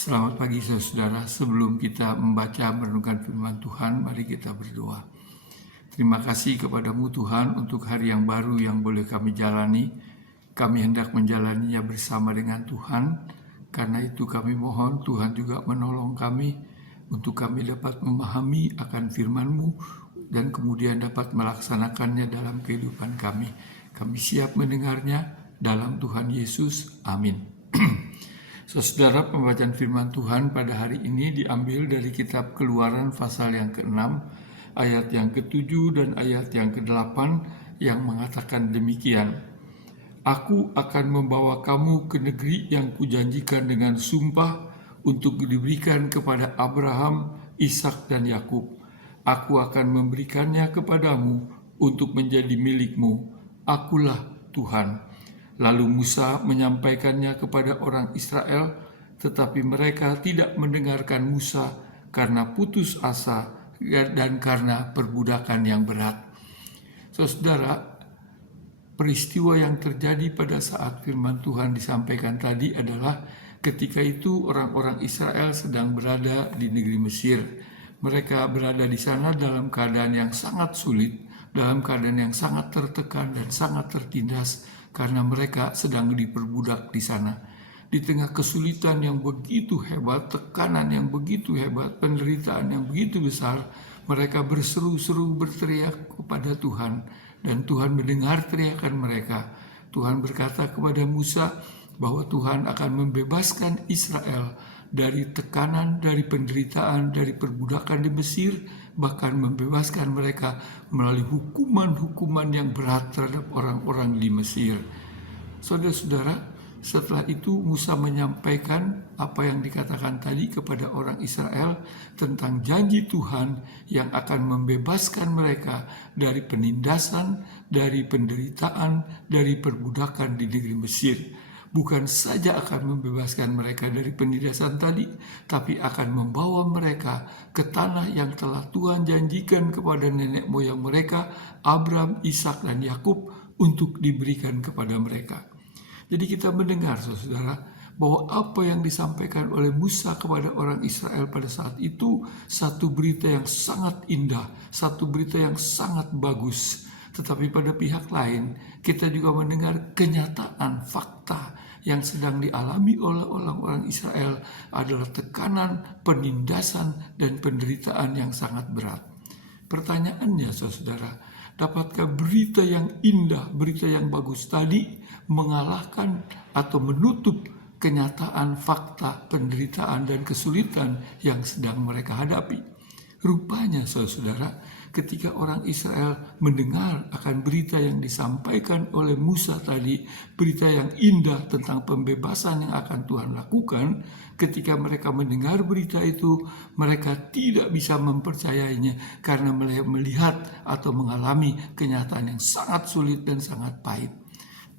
Selamat pagi saudara. Sebelum kita membaca merenungkan firman Tuhan, mari kita berdoa. Terima kasih kepadamu Tuhan untuk hari yang baru yang boleh kami jalani. Kami hendak menjalaninya bersama dengan Tuhan. Karena itu kami mohon Tuhan juga menolong kami untuk kami dapat memahami akan firman-Mu dan kemudian dapat melaksanakannya dalam kehidupan kami. Kami siap mendengarnya dalam Tuhan Yesus. Amin. Saudara, pembacaan firman Tuhan pada hari ini diambil dari kitab Keluaran pasal yang ke-6, ayat yang ke-7 dan ayat yang ke-8 yang mengatakan demikian. Aku akan membawa kamu ke negeri yang kujanjikan dengan sumpah untuk diberikan kepada Abraham, Ishak dan Yakub. Aku akan memberikannya kepadamu untuk menjadi milikmu. Akulah Tuhan. Lalu Musa menyampaikannya kepada orang Israel, tetapi mereka tidak mendengarkan Musa karena putus asa dan karena perbudakan yang berat. Saudara, peristiwa yang terjadi pada saat firman Tuhan disampaikan tadi adalah ketika itu orang-orang Israel sedang berada di negeri Mesir. Mereka berada di sana dalam keadaan yang sangat sulit, dalam keadaan yang sangat tertekan dan sangat tertindas, karena mereka sedang diperbudak di sana. Di tengah kesulitan yang begitu hebat, tekanan yang begitu hebat, penderitaan yang begitu besar, mereka berseru-seru berteriak kepada Tuhan, dan Tuhan mendengar teriakan mereka. Tuhan berkata kepada Musa bahwa Tuhan akan membebaskan Israel dari tekanan, dari penderitaan, dari perbudakan di Mesir, bahkan membebaskan mereka melalui hukuman-hukuman yang berat terhadap orang-orang di Mesir. Saudara-saudara, setelah itu Musa menyampaikan apa yang dikatakan tadi kepada orang Israel tentang janji Tuhan yang akan membebaskan mereka dari penindasan, dari penderitaan, dari perbudakan di negeri Mesir. Bukan saja akan membebaskan mereka dari penindasan tadi, tapi akan membawa mereka ke tanah yang telah Tuhan janjikan kepada nenek moyang mereka, Abraham, Ishak, dan Yakub, untuk diberikan kepada mereka. Jadi kita mendengar, saudara, bahwa apa yang disampaikan oleh Musa kepada orang Israel pada saat itu satu berita yang sangat indah, satu berita yang sangat bagus. Tetapi pada pihak lain, kita juga mendengar kenyataan, fakta yang sedang dialami oleh orang-orang Israel adalah tekanan, penindasan, dan penderitaan yang sangat berat. Pertanyaannya, saudara, dapatkah berita yang indah, berita yang bagus tadi mengalahkan atau menutup kenyataan, fakta, penderitaan, dan kesulitan yang sedang mereka hadapi? Rupanya, saudara, ketika orang Israel mendengar akan berita yang disampaikan oleh Musa tadi, berita yang indah tentang pembebasan yang akan Tuhan lakukan, ketika mereka mendengar berita itu, mereka tidak bisa mempercayainya karena melihat atau mengalami kenyataan yang sangat sulit dan sangat pahit.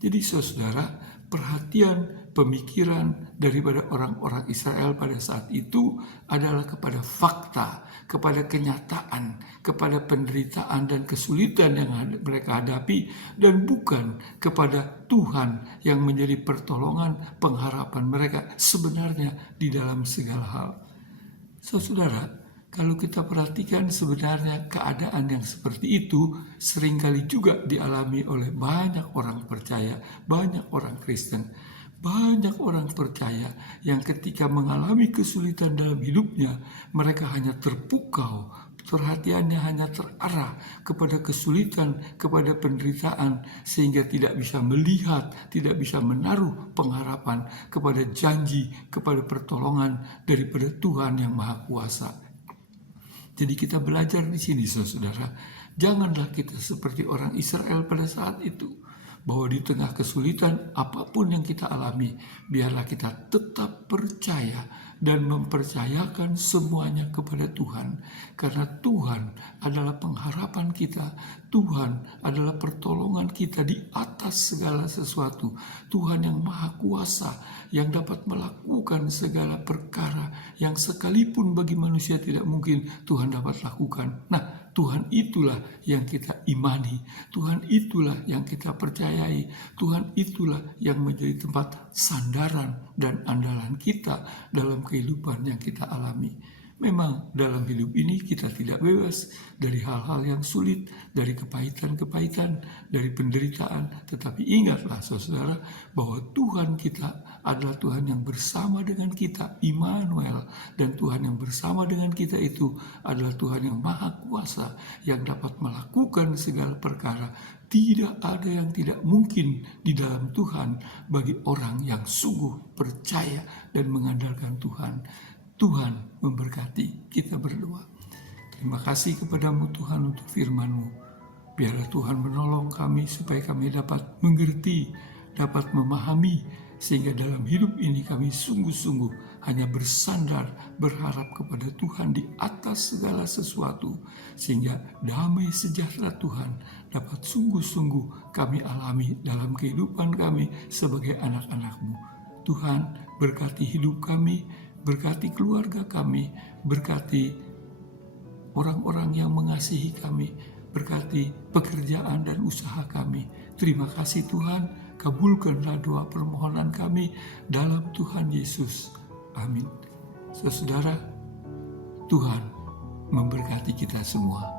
Jadi saudara, perhatian, pemikiran daripada orang-orang Israel pada saat itu adalah kepada fakta, kepada kenyataan, kepada penderitaan dan kesulitan yang mereka hadapi, dan bukan kepada Tuhan yang menjadi pertolongan, pengharapan mereka sebenarnya di dalam segala hal. Saudara, kalau kita perhatikan sebenarnya keadaan yang seperti itu seringkali juga dialami oleh banyak orang percaya, banyak orang Kristen. Banyak orang percaya yang ketika mengalami kesulitan dalam hidupnya, mereka hanya terpukau, perhatiannya hanya terarah kepada kesulitan, kepada penderitaan, sehingga tidak bisa melihat, tidak bisa menaruh pengharapan kepada janji, kepada pertolongan daripada Tuhan yang Maha Kuasa. Jadi kita belajar di sini, saudara, janganlah kita seperti orang Israel pada saat itu, bahwa di tengah kesulitan apapun yang kita alami, biarlah kita tetap percaya dan mempercayakan semuanya kepada Tuhan. Karena Tuhan adalah pengharapan kita, Tuhan adalah pertolongan kita di atas segala sesuatu. Tuhan yang Maha Kuasa, yang dapat melakukan segala perkara yang sekalipun bagi manusia tidak mungkin, Tuhan dapat lakukan. Nah, Tuhan itulah yang kita imani, Tuhan itulah yang kita percayai, Tuhan itulah yang menjadi tempat sandaran dan andalan kita dalam kehidupan yang kita alami. Memang dalam hidup ini kita tidak bebas dari hal-hal yang sulit, dari kepahitan-kepahitan, dari penderitaan. Tetapi ingatlah saudara bahwa Tuhan kita adalah Tuhan yang bersama dengan kita, Immanuel. Dan Tuhan yang bersama dengan kita itu adalah Tuhan yang Maha Kuasa, yang dapat melakukan segala perkara. Tidak ada yang tidak mungkin di dalam Tuhan bagi orang yang sungguh percaya dan mengandalkan Tuhan. Tuhan memberkati. Kita berdoa. Terima kasih kepadamu Tuhan untuk firman-Mu. Biarlah Tuhan menolong kami supaya kami dapat mengerti, dapat memahami, sehingga dalam hidup ini kami sungguh-sungguh hanya bersandar, berharap kepada Tuhan di atas segala sesuatu, sehingga damai sejahtera Tuhan dapat sungguh-sungguh kami alami dalam kehidupan kami sebagai anak-anak-Mu. Tuhan berkati hidup kami, berkati keluarga kami, berkati orang-orang yang mengasihi kami, berkati pekerjaan dan usaha kami. Terima kasih Tuhan, kabulkanlah doa permohonan kami dalam Tuhan Yesus. Amin. Saudara, Tuhan memberkati kita semua.